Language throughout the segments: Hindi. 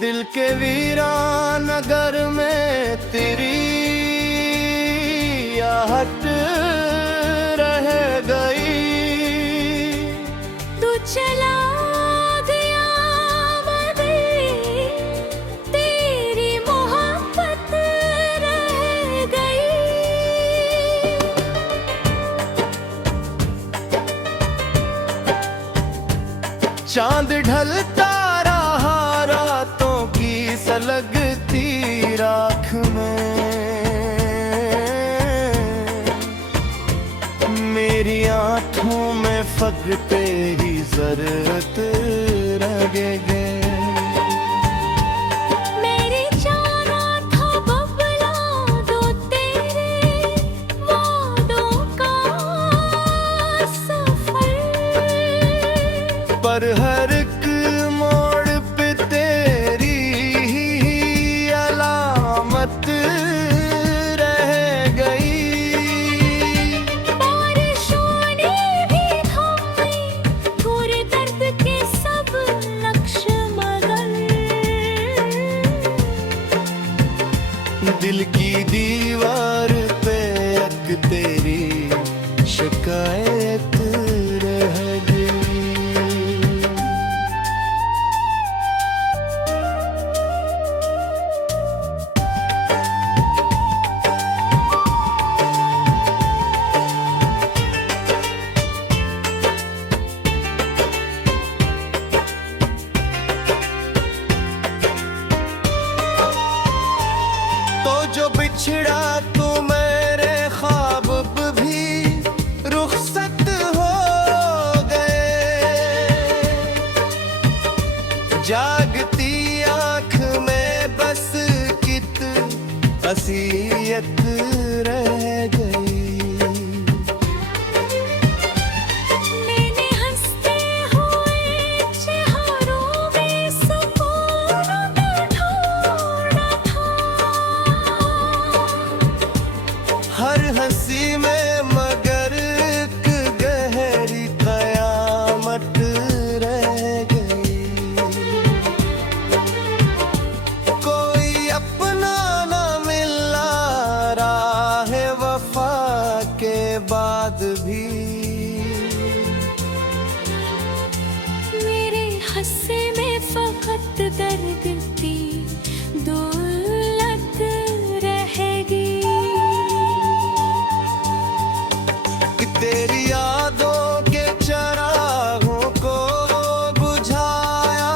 दिल के वीरान नगर में तेरी आहट रह गई। तू चला गया मगर तेरी मोहब्बत रह गई। चांद ढलता रहा रातों की सलगती राख में, मेरी आंखों में फक्र पे ही जरूरत रह गए। मेरी जाना था बबला दो तेरे वादों का सफर, पर हर एक मोड़ पे तेरी ही अलामत रह गई। बारिशों ने भी थामे थोड़े दर्द के सब लक्ष्य मगर, दिल की दीवार पे एक तेरी शिकायत रह गई। तो जो बिछड़ा तू मेरे ख्वाब भी रुखसत हो गए। जागती आँख में बस कित असीयत रह गई। मैंने हंसते हुए चेहरों में सुकून ढूंढा था, हर हंसी में मगर एक गहरी कयामत रह गई। कोई अपना न मिला राह वफा के बाद भी, मेरे हंसे में फकत दर्द थी दौलत रहेगी। कि तेरी यादों के चरागों को बुझाया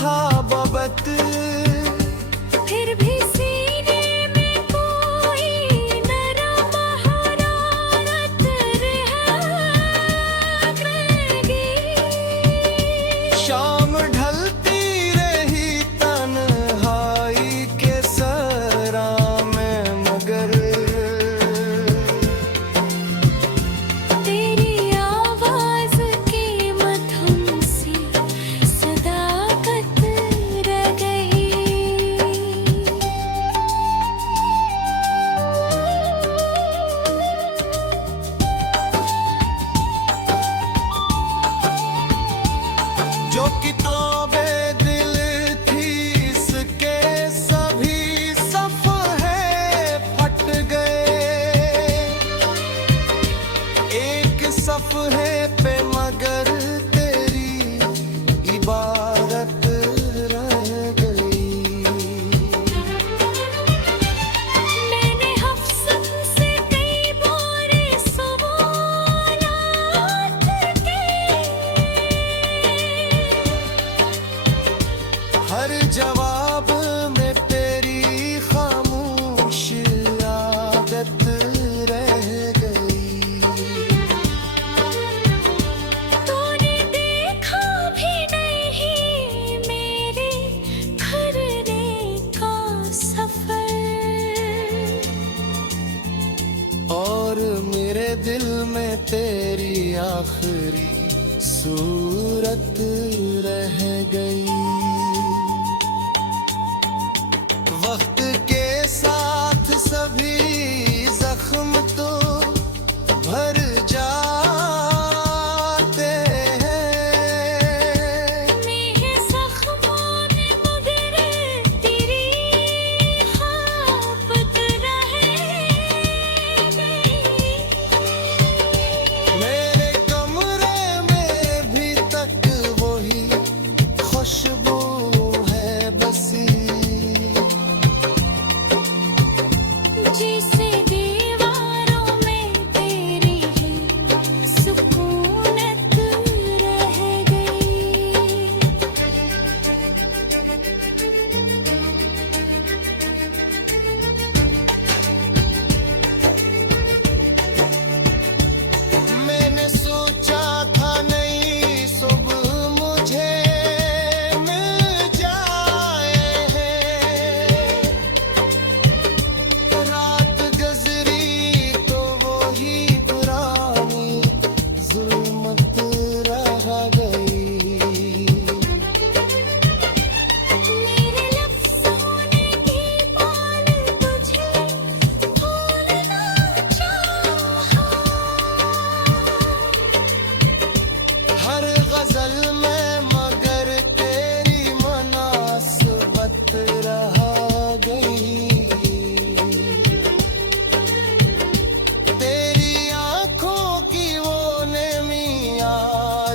था बबत, फिर भी सीने में कोई नरम हरारत रहेगी। शाम ढलती रही तन्हाई के सरा में मगर, तेरी आवाज के मधुम सी सदाकत रह गई। जो किताबे दिल थी इसके सभी सफ़हे फट गए। एक सफ़हे पे मगर तेरी इबारत रह गई। मैंने हफ्स से कई बार सवालात किए, हर जवाब में तेरी खामोश आदत रह गई। तूने देखा भी नहीं मेरे घरने का सफर, और मेरे दिल में तेरी आखिरी सूरत रह गई। वक्त के साथ सभी जख्म तो भर जाते हैं। मैं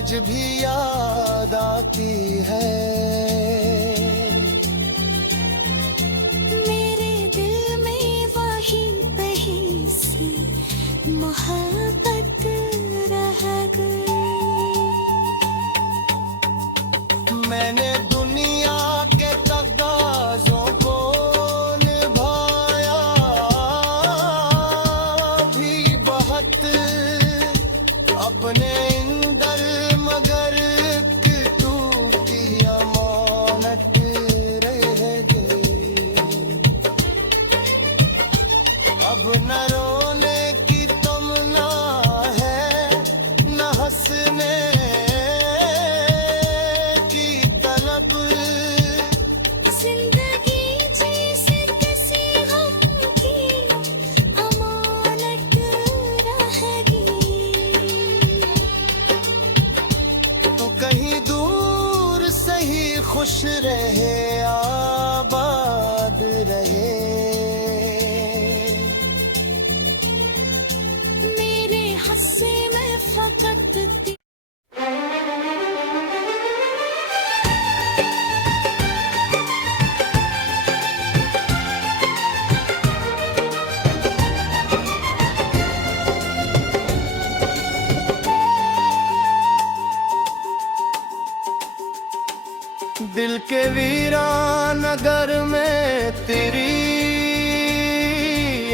आज भी याद आती है। मेरे दिल में वही कहीं सी मोहब्बत रह गई। मैंने दुनिया के तकाज़ों को निभाया भी बहुत अपने इंदर, मगर एक टूटी अमानत रह गई। अब न रोने की तमन्ना है, न हंसने की तलब। जिंदगी जैसे किसी गम की अमानत रह गई। तू कहीं दूर सही खुश रहे, आबाद रहे। मेरे हस्से में फकत दिल के वीरान नगर में तेरी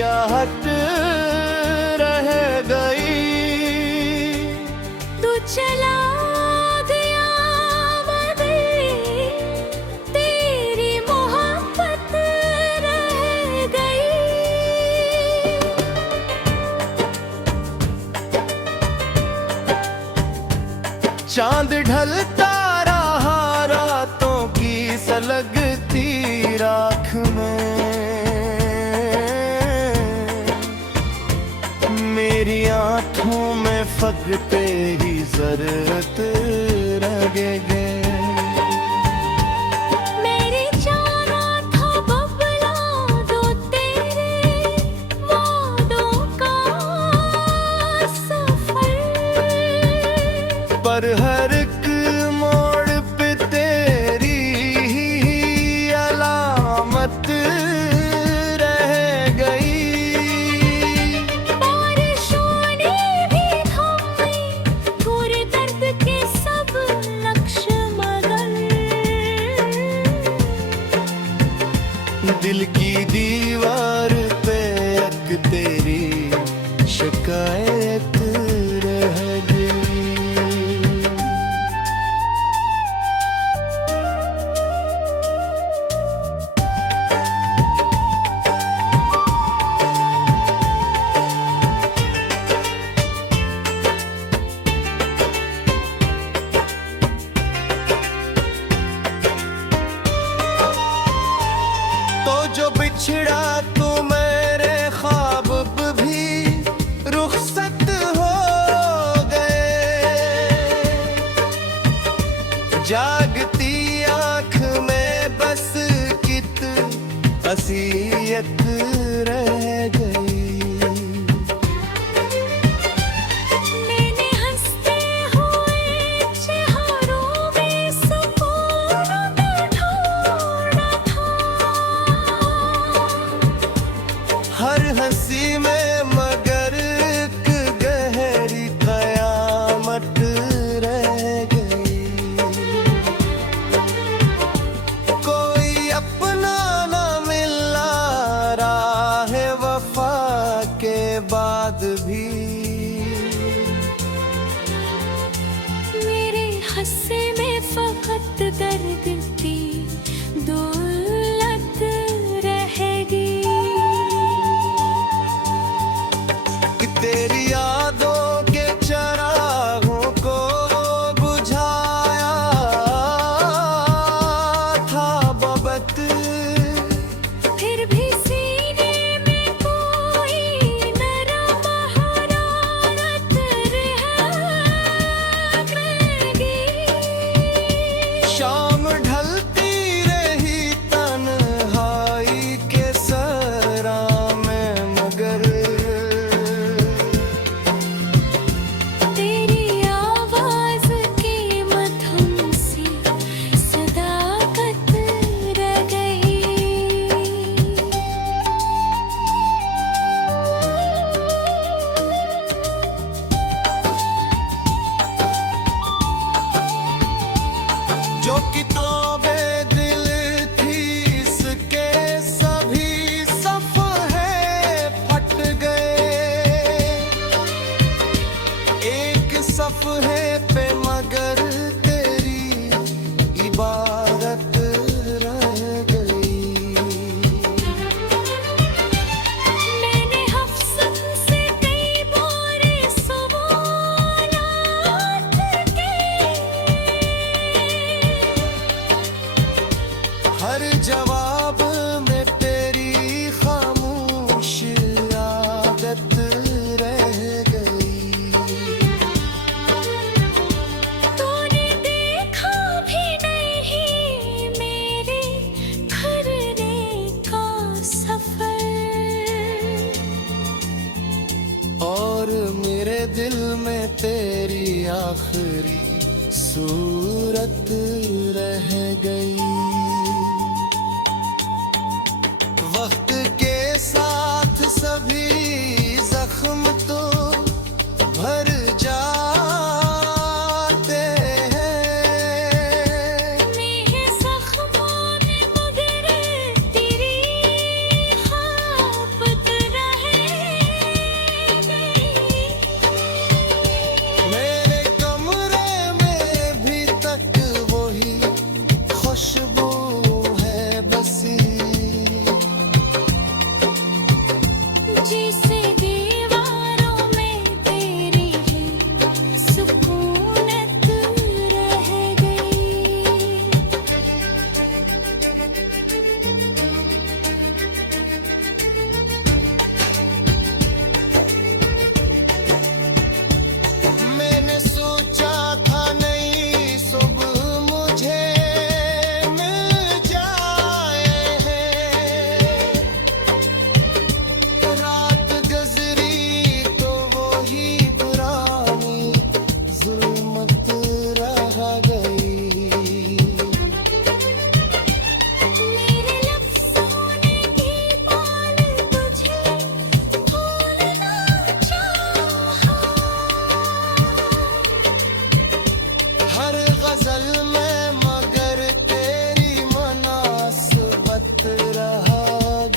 आहट रह गई। तू चला गया मगर तेरी मोहब्बत रह गई। चांद ढलता रहा रातों की सलगती राख में। मेरी आंखों में फगते ही जरत रह गए। मेरी जाना था बबला दो तेरे वादों का सफर। पर हर एक मोड़ पे तेरी ही अलामत रह गई। बारिशों ने भी थमी पूरे दर्द के सब लक्ष्य मगर। दिल की दीवार पे एक तेरी शिकायत रह गई। तो जो बिछड़ा तू मेरे ख्वाब भी रुखसत हो गए। जागती आँख में बस कित असीयत रह गई। मैंने हंसते हुए चेहरों में सुकून ढूंढा था। हर हंसी में मगर एक गहरी कयामत रह गई। कोई अपना न मिला राह वफा के बाद भी। मेरे हस्से में फकत दर्द थी दौलत रहेगी। कि तेरी यादों के चरागों को बुझाया था बबत। फिर भी सीने में कोई नरम हरारत रह गई। शाम ढलती सफ़हे पे मगर तेरी इबारत रह गई। मैंने हफ्सत से कई बारे सवालात किए, हर जवाब में तेरी खामोश आदत रह गई। तूने देखा भी नहीं मेरे घरने का सफर, और मेरे दिल में तेरी आखिरी सूरत रह गई। वक्त के साथ सभी जख्म तो भर जाते हैं, मेरे ज़ख्मों में मगर तेरी खापत रह गई। मेरे कमरे में भी तक वही खुशबू है बसी, जिसे दीवारों में तेरी है सुकूनत रह गई। मैंने सोचा था नई सुबह मुझे मिल जाए है, रात गुजरी तो वही पुरानी जुल्मत रह गई। मेरे लफ्ज़ों ने भी पाल तुझे भूलना चाहा, हर गजल में मगर तेरी मुनासबत रह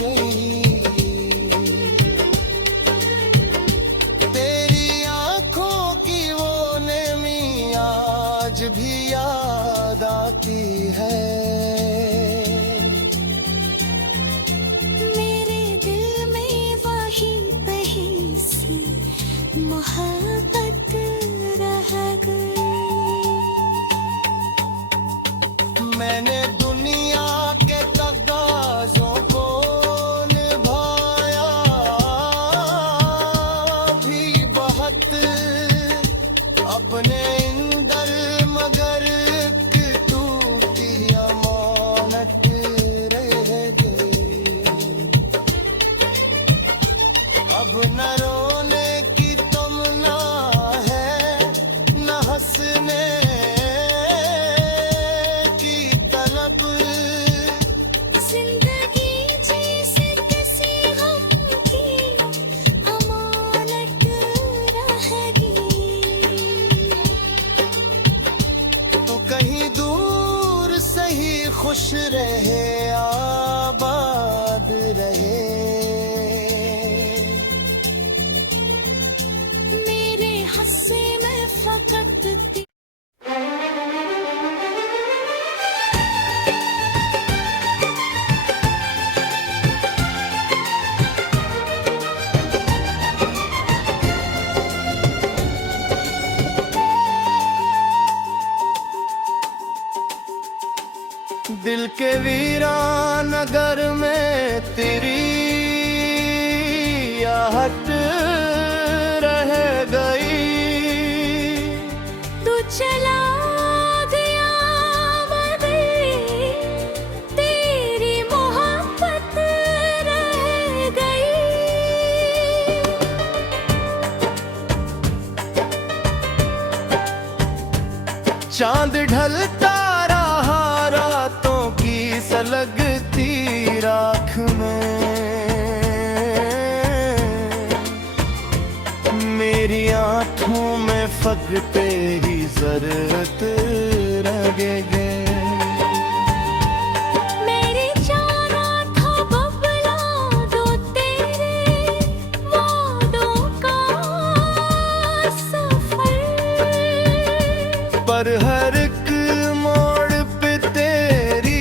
गई। तेरी आंखों की वो नेमी आज भी याद आती है। मेरे दिल में वही कहीं सी मोहब्बत रह गई। मैंने दुनिया के तगाजों को निभाया भी बहुत अपने इंदर, मगर एक टूटी अमानत रह गई। अब न रोने की तमन्ना है, न हंसने की तलब, जिंदगी जैसे किसी गम की अमानत रह गई। तू कहीं दूर सही खुश रहे आबाद रहे। मेरे हस्से में फकत दिल के वीरान नगर में तेरी आहट रह गई। तू चला गया मगर तेरी मोहब्बत रह गई। चांद ढलता रहा रातों की सलगती राख में, मेरी आंखों में फगते ही जरत रह गए। मेरी जाना था बबला दो तेरे वादों का सफर, पर हर एक मोड़ पे तेरी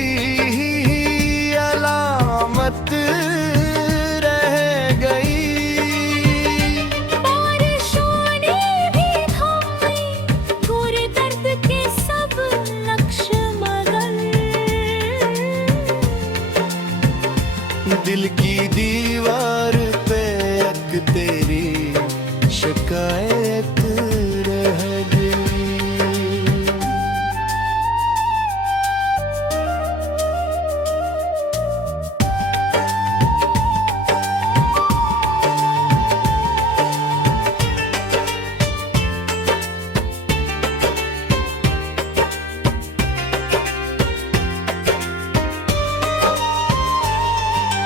ही अलामत रह गई। बारिशों ने भी थामे पूरे दर्द के सब लक्ष्य मगर दिल की दीवार पे एक तेरी शिकायत रह गई।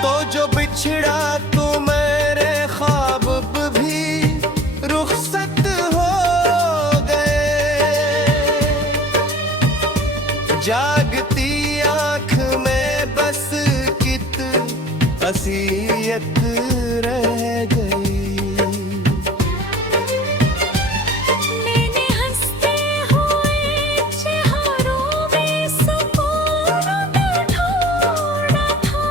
तो जो बिछड़ा तू मेरे ख्वाब पे भी रुखसत हो गए। जागती आँख में बस कित असीयत रह गई। मैंने हंसते हुए चेहरों में सुकून ढूंढा था।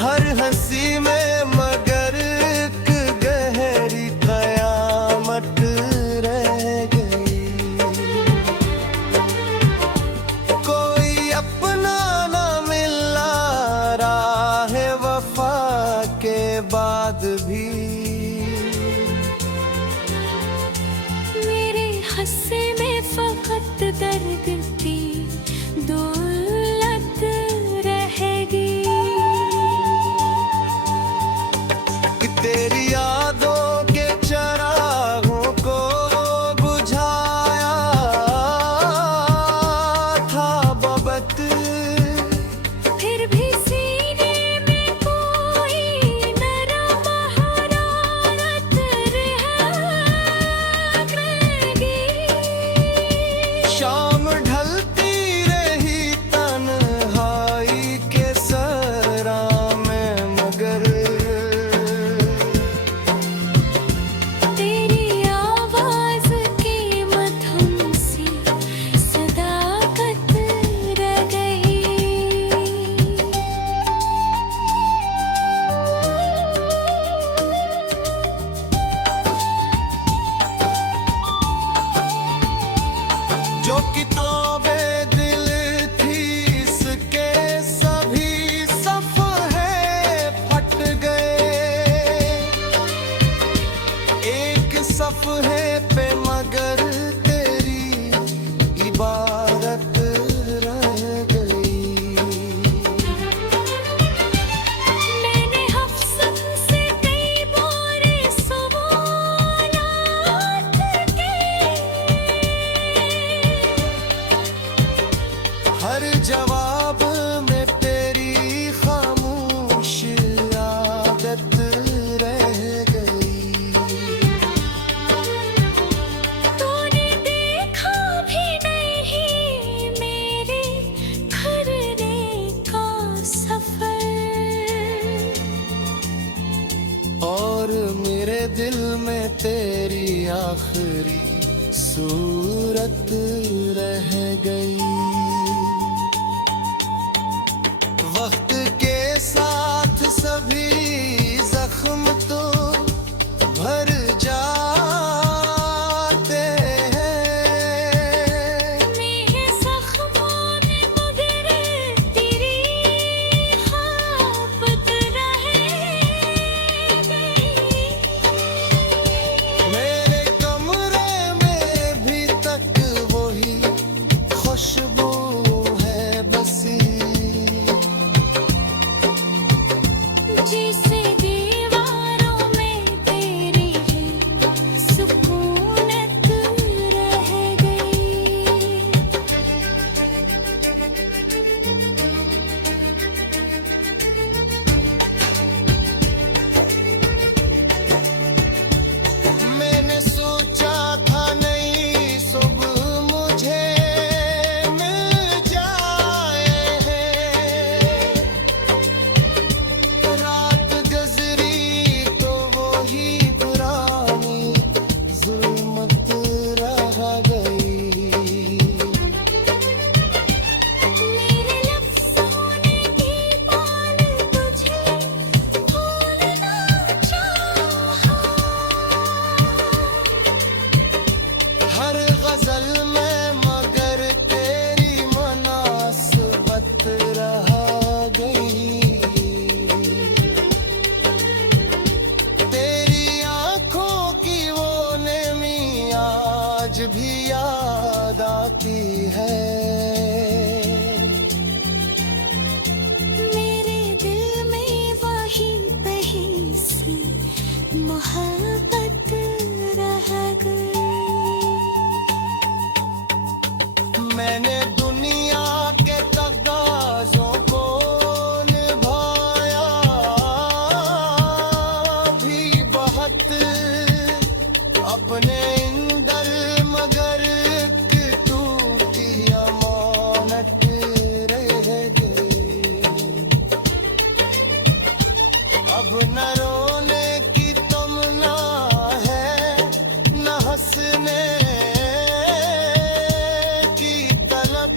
हर हंसी में मगर एक गहरी कयामत रह गई। कोई अपना न मिला राह वफा के बाद भी। मेरे हंसे में फकत दर्द की दौलत रहेगी। कि तेरी यादों के चरागों को बुझाया था बबत। फिर भी सीने में कोई नरम हरारत रहेगी। शाम ढलती रही तन्हाई के सरा में मगर तेरी आवाज की मधुम सी सदाकत रह गई। जो किताबे दिल थी इसके सभी सफ़हे फट गए। एक सफ़हे पे मगर तेरी इबारत रह गई। मैंने हफ्स से कई बार सवालात किए। हर जवाब में तेरी खामोश आदत रह गई। तूने देखा भी नहीं मेरे घरने का सफर। और मेरे दिल में तेरी आखिरी सूरत रह गई। वक्त के साथ सभी जख्म तो भर जाते हैं। मेरे ज़ख्मों में मगर तेरी खापत रहेगी। मेरे कमरे में भी तक वही खुशबू है बसी। जिसे दीवार आज भी याद आती है। मेरे दिल में वही पहली सी मोहब्बत रह गई। मैंने दुनिया के तगाजों को निभाया भी बहुत, अपने इंदर मगर एक टूटी अमानत रह गई। अब न रोने की तमन्ना है, न हंसने की तलब।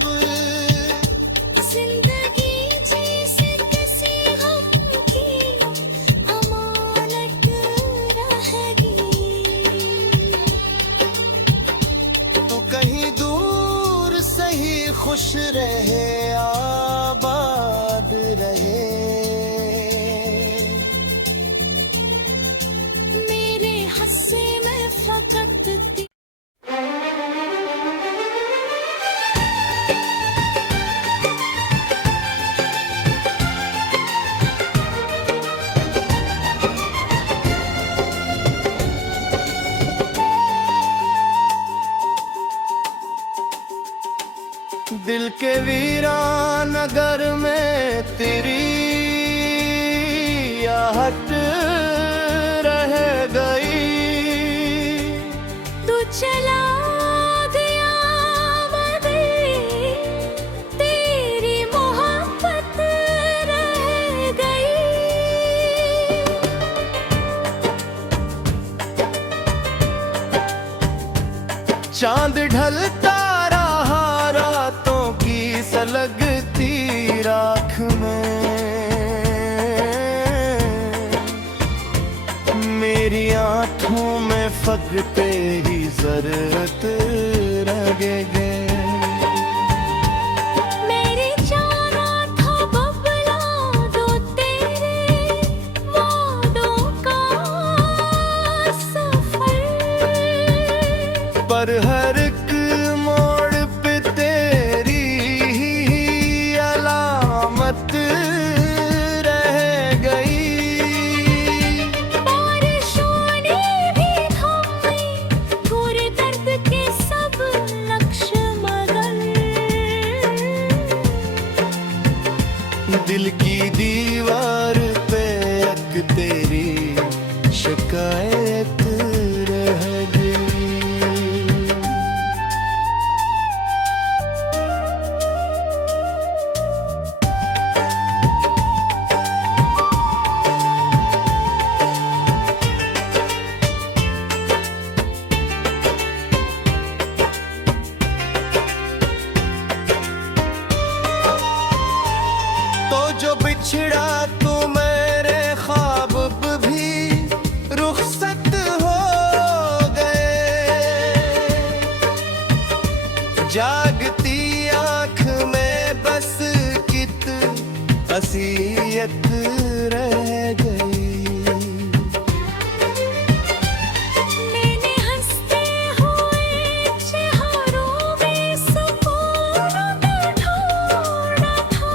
जिंदगी जैसे किसी गम की अमानत रह गई। तू कहीं दूर सही खुश रहे, आबाद रहे। मेरे हस्से में फकत दिल के वीरान नगर में तेरी आहट रह गई। तू चला गया मगर तेरी मोहब्बत रह गई। चांद ढलता रहा रातों की सलगती राख में। मेरी आंखों में फगते ही जरत रह गए। मेरी जाना था बबला दो तेरे वादों का सफर। पर हर एक मोड़ पे तेरी ही अलामत रह गई। बारिशों ने भी थमी पूरे दर्द के सब लक्ष्य मगर। दिल की दीवार पे एक तेरी शिकायत रह गई। तो जो बिछड़ा तू मेरे ख्वाब भी रुखसत हो गए। जागती आँख में बस कित असीयत रह गई। मैंने हंसते हुए चेहरों में सुकून ढूंढा था।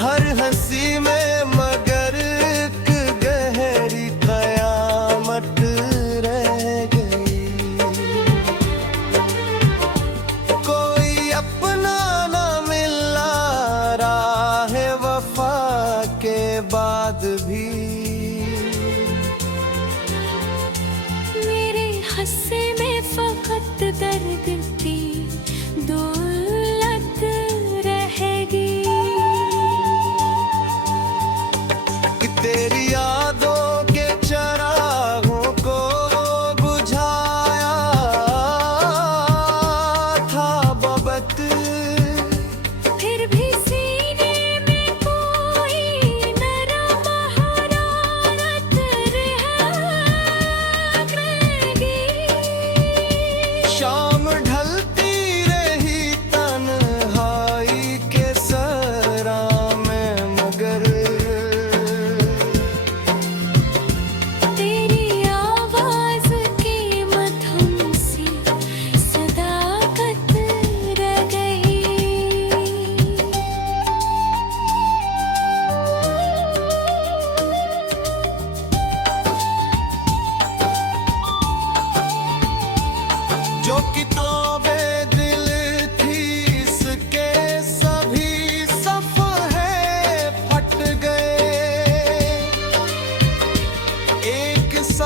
हर हंसी में मगर एक गहरी कयामत रह गई। कोई अपना न मिला राह वफा के बाद भी। मेरे हस्से में फकत दर्द थी दौलत रहेगी। कि तेरी यादों के चरागों को बुझाया था बबत। फिर भी सीने में कोई नरम हरारत रह गई। शाम ढलती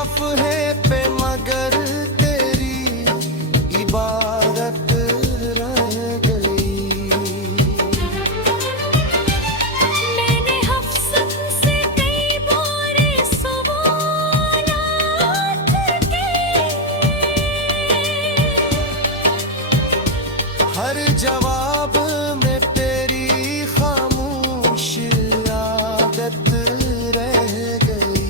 सफहे पे मगर तेरी इबारत रह गई। मैंने हफ्सत से कई बार सवालात किए, हर जवाब में तेरी खामोश आदत रह गई।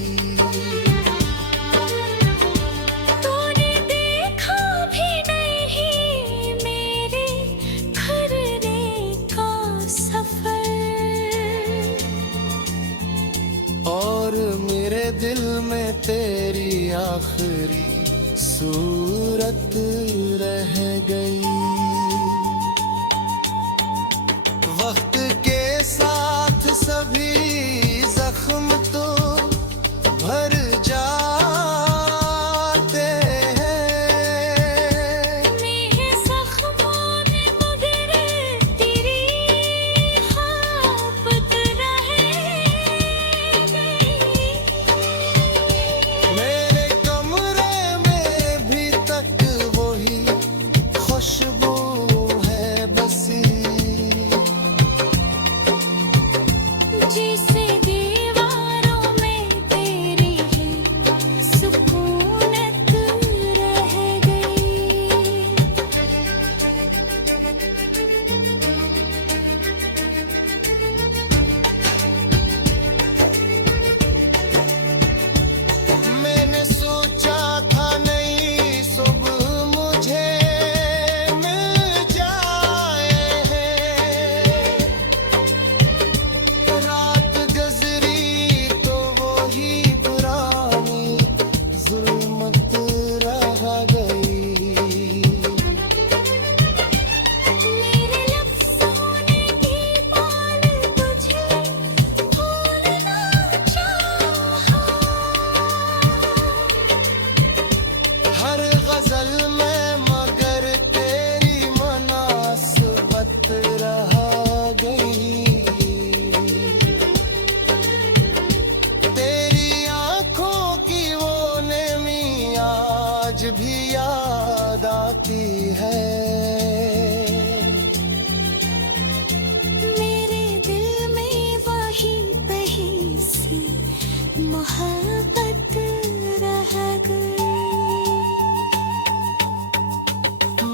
तूने देखा भी नहीं मेरे घरने का सफर, और मेरे दिल में तेरी आखिरी सूरत रह गई। वक्त के साथ सभी जख्म तो भर जाते हैं, मेरे ज़ख्मों में मगर तेरी खापत रह गई। मेरे कमरे में भी तक वही खुशबू है बसी, जिसे दीवारों में तेरी है सुकूनत रह गई। मैंने सोचा था नई सुबह मुझे मिल जाए है, रात गुजरी तो वही पुरानी जुल्मत रह गई। मेरे लफ्ज़ों ने भी पाल तुझे भूलना चाहा, हर गजल में मगर तेरी मुनासबत रह गई। तेरी आंखों की वो नेमी आज भी याद आती है। मेरे दिल में वही कहीं सी मोहब्बत रह गई।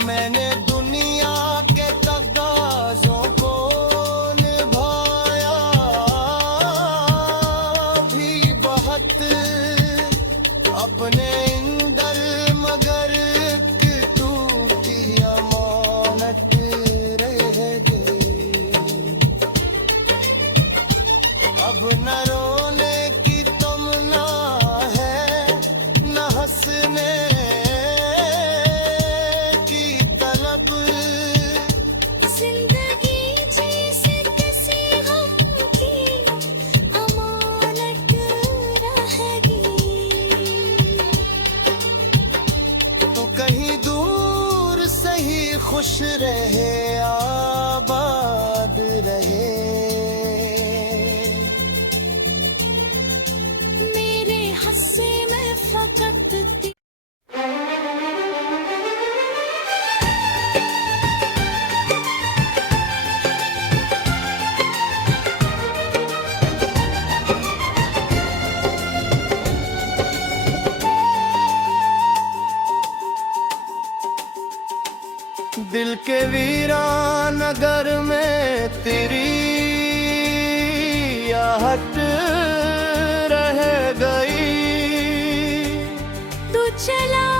मैंने दुनिया के तगाजों को निभाया भी बहुत, अपने इंदर मगर एक टूटी अमानत रह गई। अब न रोने की तमन्ना है, न हंसने की तलब, जिंदगी जैसे किसी गम की अमानत रह गई। तू कहीं दूर सही खुश रहे आबाद रहे। मेरे हस्से में फकत दिल के वीरान नगर में तेरी आहट रह गई। तू चला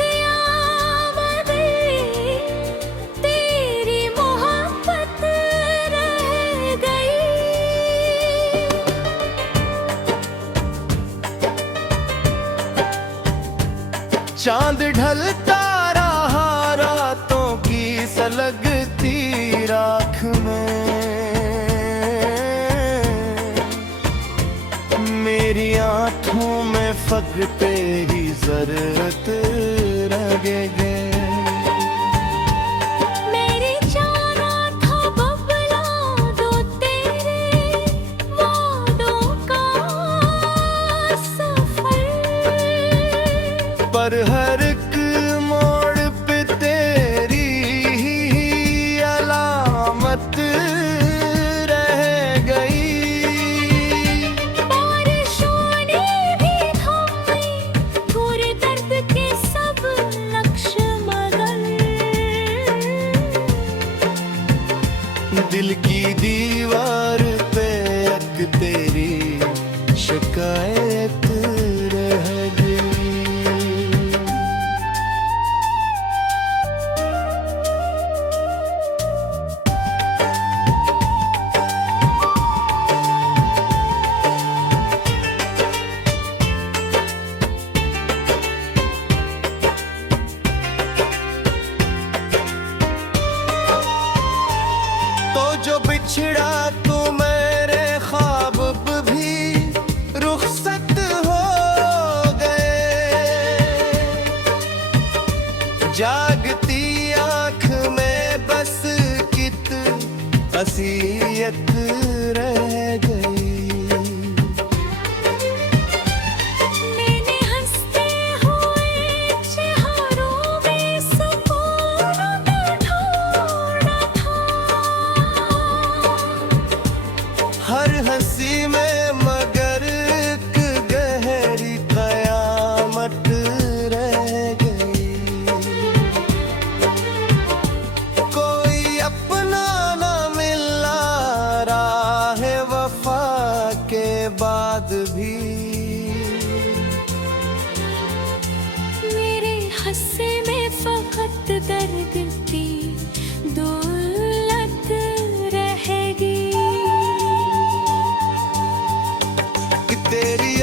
गया मगर तेरी मोहब्बत रह गई। चांद ढलता रहा रातों की सलगती राख में, मेरी आंखों में फग पे ही जरूरत रह गए। मेरी जाना था बबला दो तेरे वादों का सफर, पर हर एक मोड़ पे तेरी ही अलामत रह गई। बारिशों ने भी थामे पूरे दर्द के सब लक्ष्य मगर दिल की दीवार पे एक तेरी शिकायत रह गई। तो जो बिछड़ा तू मेरे ख्वाब भी रुखसत हो गए। जागती आँख में बस कित असीयत रह गई। मैंने हंसते हुए चेहरों में सुकून ढूंढा था। हर हंसी में मगर एक गहरी कयामत रह गई। कोई अपना न मिला राह वफा के बाद भी। मेरे हंसे में फकत दर्द की दौलत रहेगी। कि तेरी